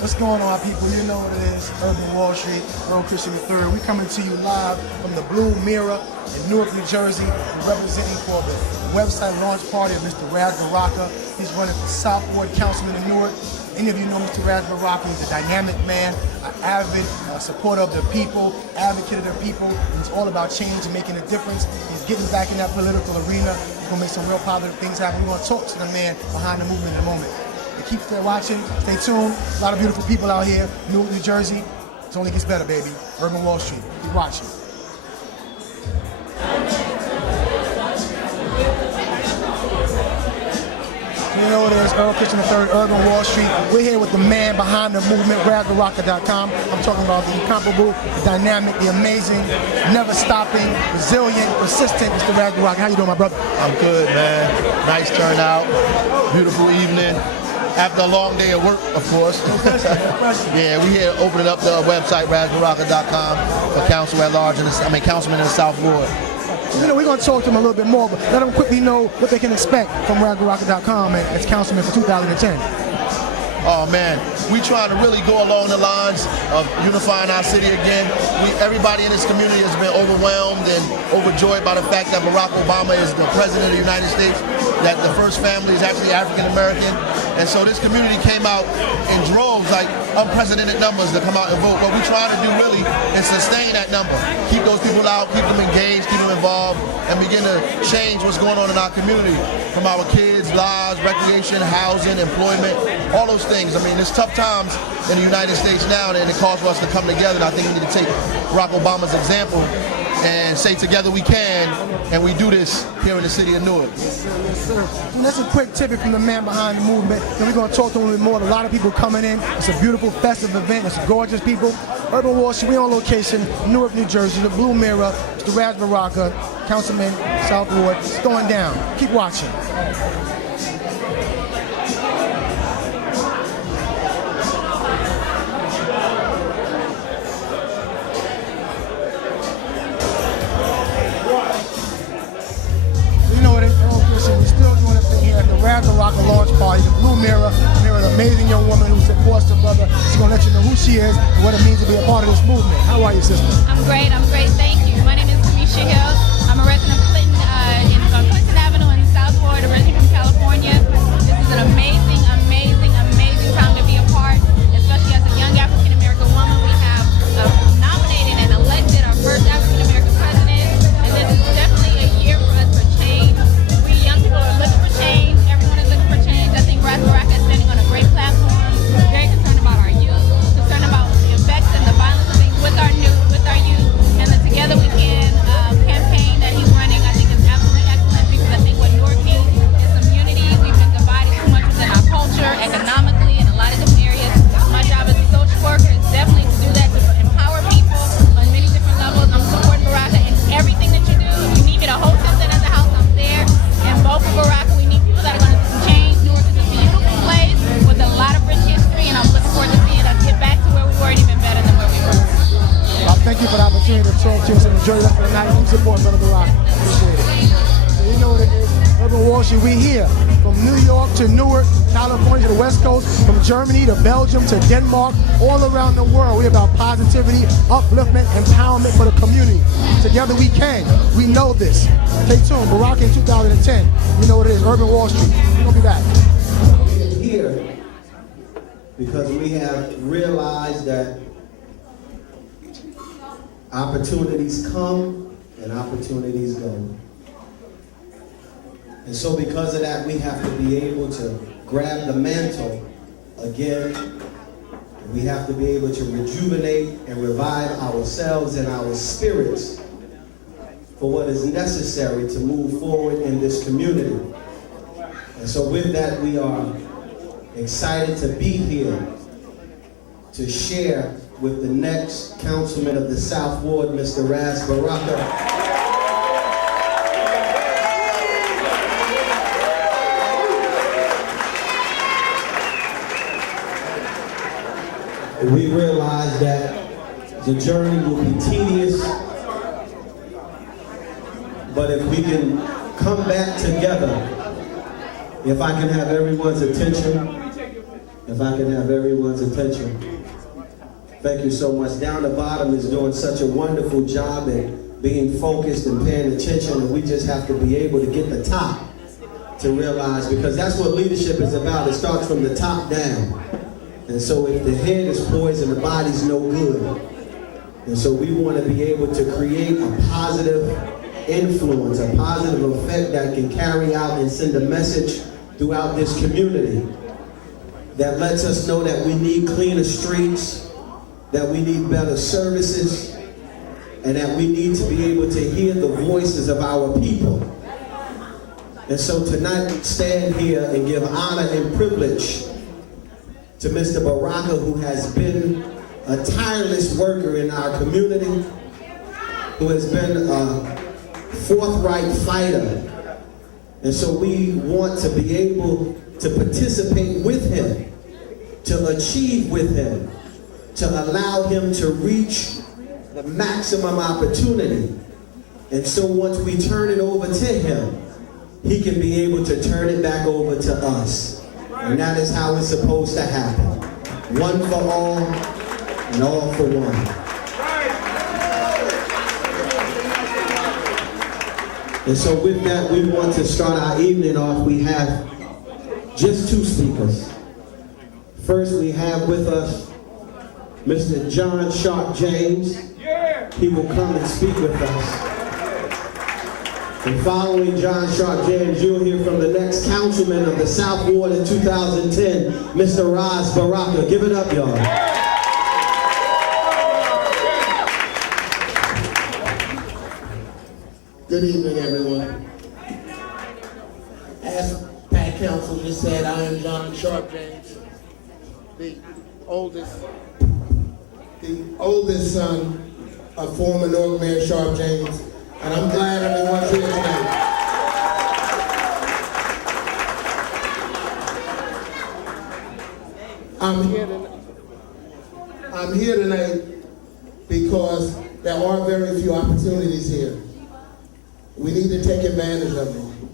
What's going on, people? You know what it is. Urban Wall Street, Earl Christian III. We coming to you live from the Blue Mirror in Newark, New Jersey. We're representing for the website launch party of Mr. Ras Baraka. He's running for South Ward Councilman in Newark. Any of you know Mr. Ras Baraka. He's a dynamic man, an avid supporter of the people, advocate of the people. He's all about change and making a difference. He's getting back in that political arena. He's going to make some real positive things happen. We're going to talk to the man behind the movement in a moment. Keep watching, stay tuned. A lot of beautiful people out here, Newark, New Jersey. It only gets better, baby. Urban Wall Street. Keep watching. You know what it is, Earl Christian III, Urban Wall Street. We're here with the man behind the movement, RasBaraka.com. I'm talking about the incomparable, the dynamic, the amazing, never stopping, resilient, persistent Mr. Ras Baraka. How you doing, my brother? I'm good, man. Nice turnout, beautiful evening. After a long day of work, of course. Yeah, we here opening up the website, RasBaraka.com, for council at large, councilman in the South Ward. You know, we're going to talk to them a little bit more, but let them quickly know what they can expect from RasBaraka.com as councilman for 2010. Oh man, we trying to really go along the lines of unifying our city again. Everybody in this community has been overwhelmed and overjoyed by the fact that Barack Obama is the president of the United States, that the first family is actually African American. And so this community came out in droves, like unprecedented numbers to come out and vote. What we're trying to do really is sustain that number. Keep those people out, keep them engaged, keep them involved, and begin to change what's going on in our community, from our kids' lives, recreation, housing, employment, all those things. I mean, it's tough times in the United States now, and it calls for us to come together. And I think we need to take Barack Obama's example and say together we can, and we do this here in the city of Newark. Yes, sir. Yes, sir. And that's a quick tidbit from the man behind the movement. Then we're going to talk to him a little bit more. A lot of people coming in. It's a beautiful, festive event. It's gorgeous people. Urban Wall Street, we're on location, Newark, New Jersey, the Blue Mirror, Mr. Ras Baraka, Councilman, South Ward. It's going down. Keep watching. We're still doing a thing here at the Ras Baraka launch party, the Blue Mirror. An amazing young woman who supports the brother. She's going to let you know who she is and what it means to be a part of this movement. How are you, sister? I'm great, thank you. My name is Tamisha Hill. I'm a resident of Clinton, on Clinton Avenue in the South Ward, originally from California. This is an amazing, amazing, amazing time to be a part, especially as a young African American woman. We have nominated and elected our first African American president, and this is definitely a year for us for change. We young people are looking for change. Everyone is looking for change. I think Ras Baraka is standing on a great platform. We're very concerned about our youth, concerned about the effects and the violence of things with our youth, and the Together We Can campaign that he's running, I think is absolutely excellent, because I think what Newark needs is some unity. We've been divided too much within our culture, economically, in a lot of different areas. My job as a social worker is definitely to do that, to empower people on many different levels. I'm supporting Baraka in everything that you do. If you need me to host something at the house, I'm there. And both for Baraka, we need people that are going to change. Newark is a beautiful place with a lot of rich history, and I'm looking forward to seeing us get back to where we were, and even better than where we were. Thank you for the opportunity to talk to us and enjoy the rest of the night. Keep supporting Brother Baraka. Appreciate it. So you know what it is. Urban Wall Street, we here from New York to Newark, California to the West Coast, from Germany to Belgium to Denmark, all around the world. We're about positivity, upliftment, empowerment for the community. Together we can. We know this. Stay tuned. Baraka in 2010. You know what it is. Urban Wall Street. We're going to be back. We're here because we have realized that opportunities come and opportunities go. And so because of that, we have to be able to grab the mantle again. We have to be able to rejuvenate and revive ourselves and our spirits for what is necessary to move forward in this community. And so with that, we are excited to be here to share with the next councilman of the South Ward, Mr. Ras Baraka. We realize that the journey will be tedious, but if we can come back together, if I can have everyone's attention, If I can have everyone's attention. Thank you so much. Down the bottom is doing such a wonderful job at being focused and paying attention, and we just have to be able to get the top to realize, because that's what leadership is about. It starts from the top down. And so if the head is poisoned, the body's no good. And so we want to be able to create a positive influence, a positive effect that can carry out and send a message throughout this community that lets us know that we need cleaner streets, that we need better services, and that we need to be able to hear the voices of our people. And so tonight, stand here and give honor and privilege to Mr. Baraka, who has been a tireless worker in our community, who has been a forthright fighter. And so we want to be able to participate with him, to achieve with him, to allow him to reach the maximum opportunity. And so once we turn it over to him, he can be able to turn it back over to us. And that is how it's supposed to happen. One for all and all for one. And so with that, we want to start our evening off. We have just two speakers. First, we have with us Mr. John Sharp James. He will come and speak with us. And following John Sharp James, you'll hear from the next councilman of the South Ward in 2010, Mr. Ras Baraka. Give it up, y'all. Good evening, everyone. As Pat Council just said, I am John Sharp James, the oldest son of former Newark Mayor Sharp James, and I'm glad everyone's here tonight. I'm here tonight because there are very few opportunities here. We need to take advantage of them.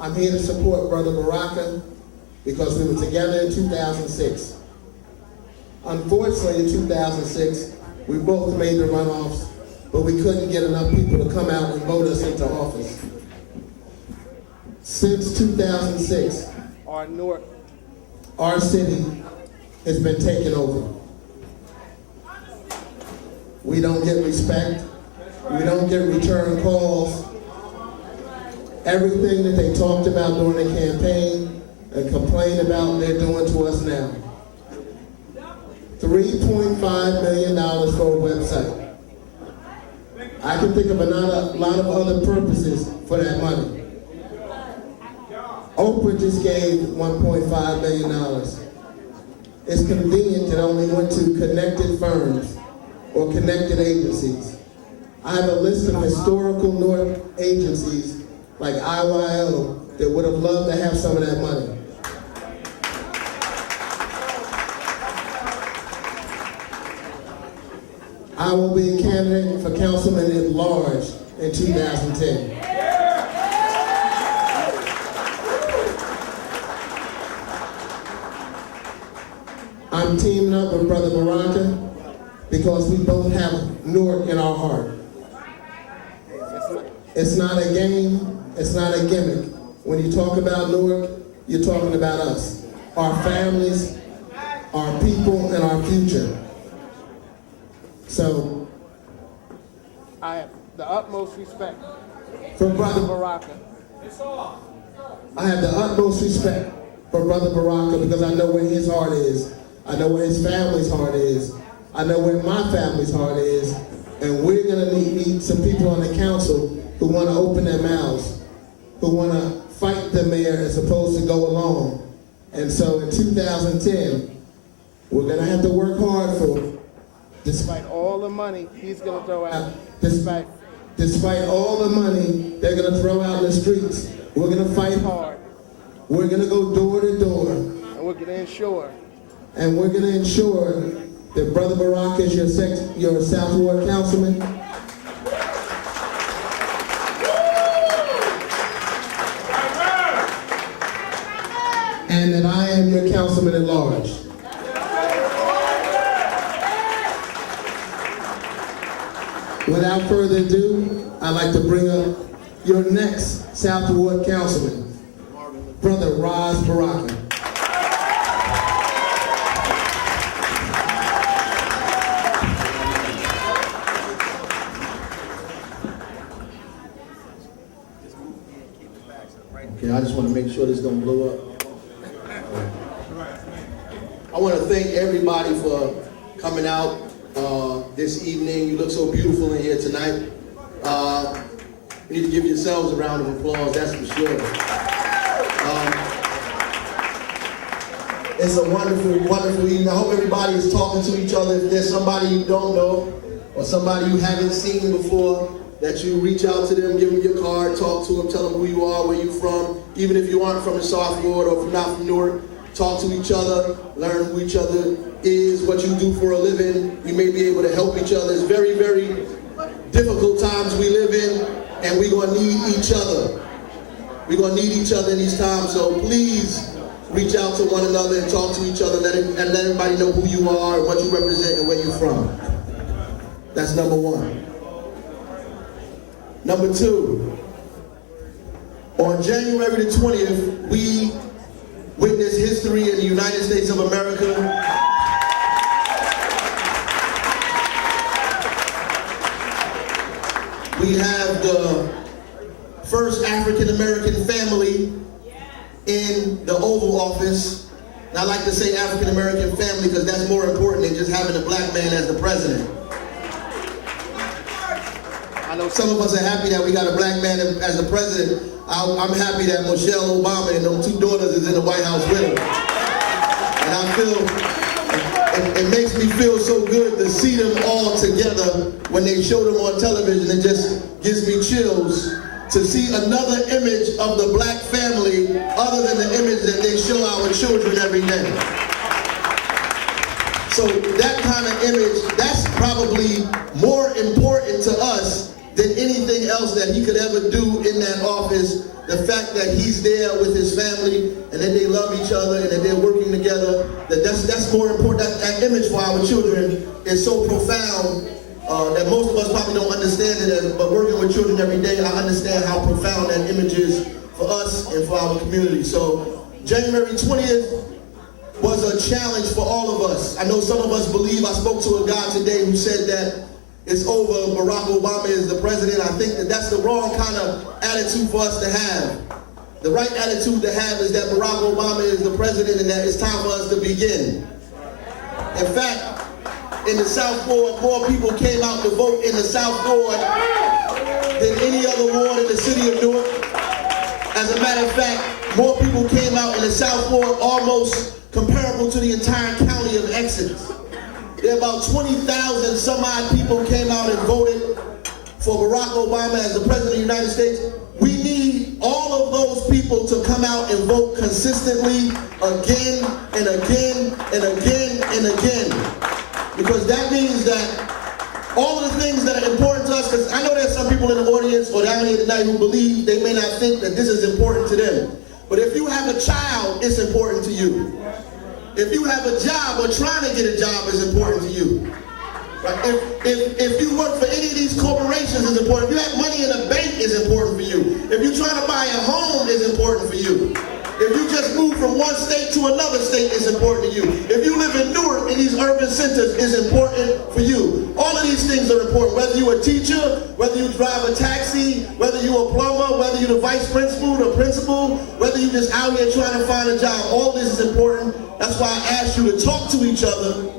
I'm here to support Brother Baraka because we were together in 2006. Unfortunately, in 2006, we both made the runoffs, but we couldn't get enough people to come out and vote us into office. Since 2006, our city has been taken over. We don't get respect. We don't get return calls. Everything that they talked about during the campaign and complained about, they're doing to us now. $3.5 million for a website. I can think of a lot of other purposes for that money. Oprah just gave $1.5 million. It's convenient it only went to connected firms or connected agencies. I have a list of historical North agencies like IYO that would have loved to have some of that money. I will be a candidate for councilman at large in 2010. I'm teaming up with Brother Baraka because we both have Newark in our heart. It's not a game, it's not a gimmick. When you talk about Newark, you're talking about us, our families, our people, and our future. So, I have the utmost respect for Brother Baraka. I have the utmost respect for Brother Baraka because I know where his heart is. I know where his family's heart is. I know where my family's heart is. And we're gonna need some people on the council who wanna open their mouths, who wanna fight the mayor as opposed to go along. And so in 2010, we're gonna have to work hard for, Despite all the money he's going to throw out, despite all the money they're gonna throw out in the streets, we're gonna fight hard. We're gonna go door to door. and we're going to ensure And we're gonna ensure that Brother Baraka is your South Ward councilman. and that I am your councilman at large. Without further ado, I'd like to bring up your next South Ward councilman, Brother Ras Baraka. Okay, I just want to make sure this don't blow up. I want to thank everybody for coming out this evening. You look so beautiful in here tonight. You need to give yourselves a round of applause, that's for sure. It's a wonderful, wonderful evening. I hope everybody is talking to each other. If there's somebody you don't know or somebody you haven't seen before, that you reach out to them, give them your card, talk to them, tell them who you are, where you're from. Even if you aren't from the South Ward or not from Newark, talk to each other, learn who each other is, what you do for a living. You may be able to help each other. It's very, very difficult times we live in, and we're going to need each other. We're going to need each other in these times, so please reach out to one another and talk to each other and let everybody know who you are and what you represent and where you're from. That's number one. Number two, on January the 20th, we witnessed history in the United States of America. We have the first African-American family in the Oval Office. And I like to say African-American family because that's more important than just having a black man as the president. I know some of us are happy that we got a black man as the president. I'm happy that Michelle Obama and those two daughters is in the White House with him. And I feel, it makes me feel so good to see them all together when they show them on television. It just gives me chills to see another image of the black family other than the image that they show our children every day. So that kind of image, that's probably more important to us than anything else that he could ever do in that office. The fact that he's there with his family and that they love each other and that they're working together, that's more important. That image for our children is so profound that most of us probably don't understand it, but working with children every day, I understand how profound that image is for us and for our community. So January 20th was a challenge for all of us. I know some of us believe, I spoke to a guy today who said that it's over, Barack Obama is the president. I think that that's the wrong kind of attitude for us to have. The right attitude to have is that Barack Obama is the president and that it's time for us to begin. In fact, in the South Ward, more people came out to vote in the South Ward than any other ward in the city of Newark. As a matter of fact, more people came out in the South Ward, almost comparable to the entire county of Essex. There are about 20,000 some odd people came out and voted for Barack Obama as the President of the United States. We need all of those people to come out and vote consistently again and again and again and again. Because that means that all of the things that are important to us, because I know there's some people in the audience or down here tonight who believe they may not think that this is important to them. But if you have a child, it's important to you. If you have a job or trying to get a job, is important to you. Right? If you work for any of these corporations, it's important. If you have money in a bank, it's important for you. If you're trying to buy a home, it's important for you. If you just move from one state to another state, it's important to you. If you live in Newark, in these urban centers, it's important for you. All of these things are important. Whether you're a teacher, whether you drive a taxi, whether you're a plumber, whether you're the vice principal or principal, whether you're just out here trying to find a job, all this is important. That's why I asked you to talk to each other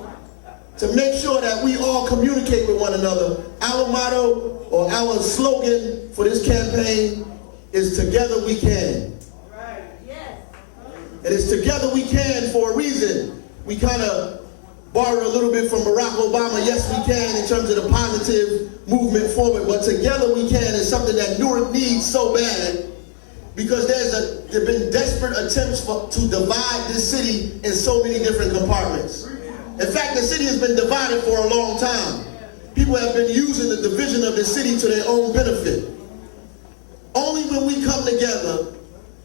to make sure that we all communicate with one another. Our motto or our slogan for this campaign is "Together We Can." And it's together we can for a reason. We kind of borrowed a little bit from Barack Obama. Yes, we can in terms of the positive movement forward, but together we can is something that Newark needs so bad because there have been desperate attempts to divide this city in so many different compartments. In fact, the city has been divided for a long time. People have been using the division of the city to their own benefit. Only when we come together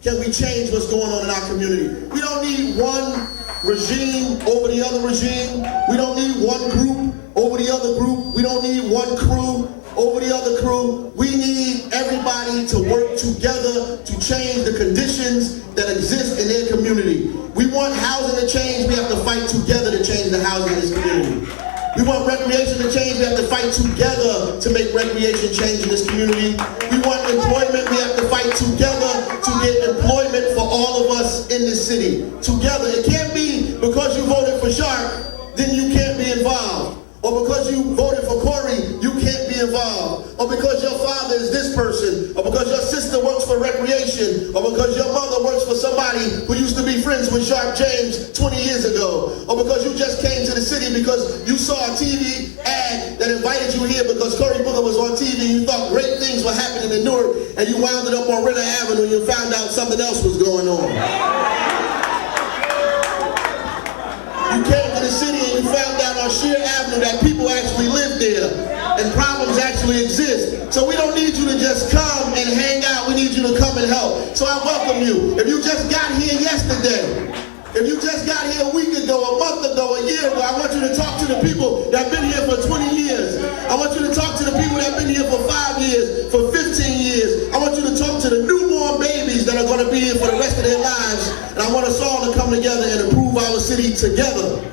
can we change what's going on in our community. We don't need one regime over the other regime. We don't need one group over the other group. We don't need one crew over the other crew. We need everybody to work together to change the conditions that exist in their community. We want housing to change, we have to fight together to change the housing in this community. We want recreation to change, we have to fight together to make recreation change in this community. We want employment, we have to fight together to get employment for all of us in this city. Together. It can't be because you voted for Sharp, then you can't be involved. Or because you voted for Corey, you can't be involved. Or because your father is this person. Or because your sister works for recreation. Or because your mother works for somebody who used to be friends with Sharp James 20 years ago. Or because you just came to the city because you saw a TV ad that invited you here because Cory Booker was on TV and you thought great things were happening in Newark and you wound up on Ritter Avenue and you found out something else was going on. You came to the city and you found out on Sheer Avenue that people actually live there and problems actually exist. So we don't need you to just come and hang out. We need you to come and help. So I welcome you. If you just got here yesterday, if you just got here a week ago, a month ago, a year ago, I want you to talk to the people that have been here for 20 years. I want you to talk to the people that have been here for 5 years, for 15 years. I want you to talk to the newborn babies that are going to be here for the rest of their lives. And I want us all to come together and improve our city together.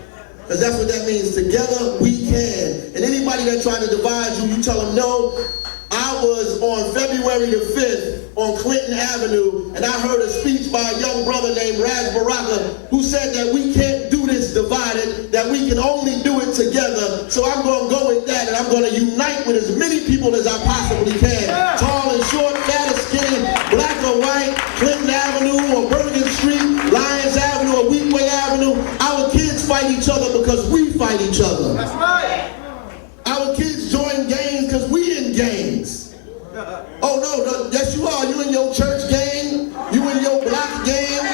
Because that's what that means. Together we can. And anybody that tried to divide you, you tell them no. I was on February the 5th on Clinton Avenue, and I heard a speech by a young brother named Ras Baraka who said that we can't do this divided, that we can only do it together. So I'm going to go with that, and I'm going to unite with as many people as I possibly can. Tall and short, fat and skinny, black or white, Clinton Avenue or Bergen Street, Lyons Avenue or Wheatway Avenue. Our kids fight each other because we fight each other. That's right. Our kids join gangs because we in gangs. Oh no, yes you are. You in your church gang, you in your block gang,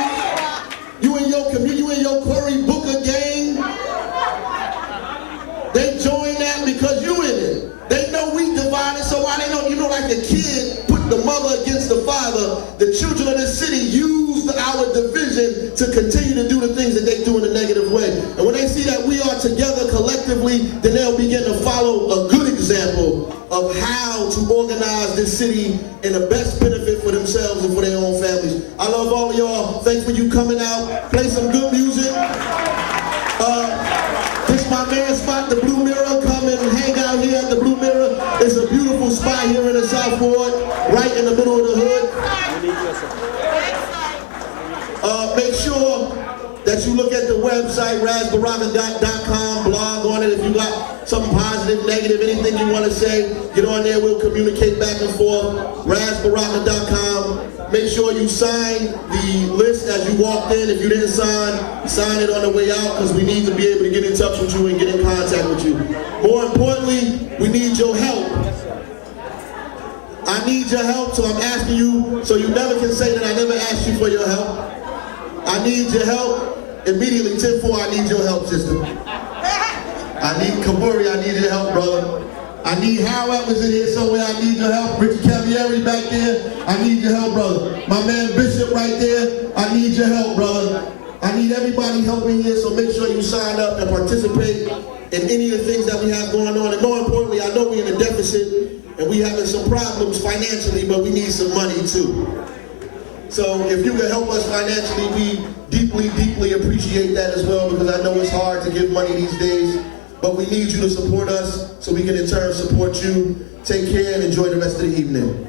you in your community, you in your Cory Booker gang. They join that because you in it. They know we divided, so why they know, you know, like a kid put the mother against the father, the children of this city used our division to continue to do the things that they do in a negative way. And when they see that we are together collectively, then they'll begin to follow a good example of how to organize this city in the best benefit for themselves and for their own families. I love all of y'all. Thanks for you coming out. Play some good music. This is my man spot, the Blue Mirror. Come and hang out here at the Blue Mirror. It's a beautiful spot here in the South Ward, right in the middle of the hood. Make sure that you look at the website, rasbaraka.com, blog on it. If you got something positive, negative, anything you want to say, get on there. We'll communicate back and forth. rasbaraka.com. Make sure you sign the list as you walked in. If you didn't sign it on the way out, because we need to be able to get in touch with you and get in contact with you. More importantly, we need your help. I need your help, so I'm asking you, so you never can say that I never asked you for your help. I need your help. Immediately, 10-4, I need your help, sister. I need Kaburi, I need your help, brother. I need Hal Evans in here somewhere, I need your help. Richard Cavalieri back there, I need your help, brother. My man Bishop right there, I need your help, brother. I need everybody helping here, so make sure you sign up and participate in any of the things that we have going on. And more importantly, I know we're in a deficit and we having some problems financially, but we need some money too. So if you can help us financially, we deeply, deeply appreciate that as well, because I know it's hard to give money these days, but we need you to support us so we can in turn support you. Take care and enjoy the rest of the evening.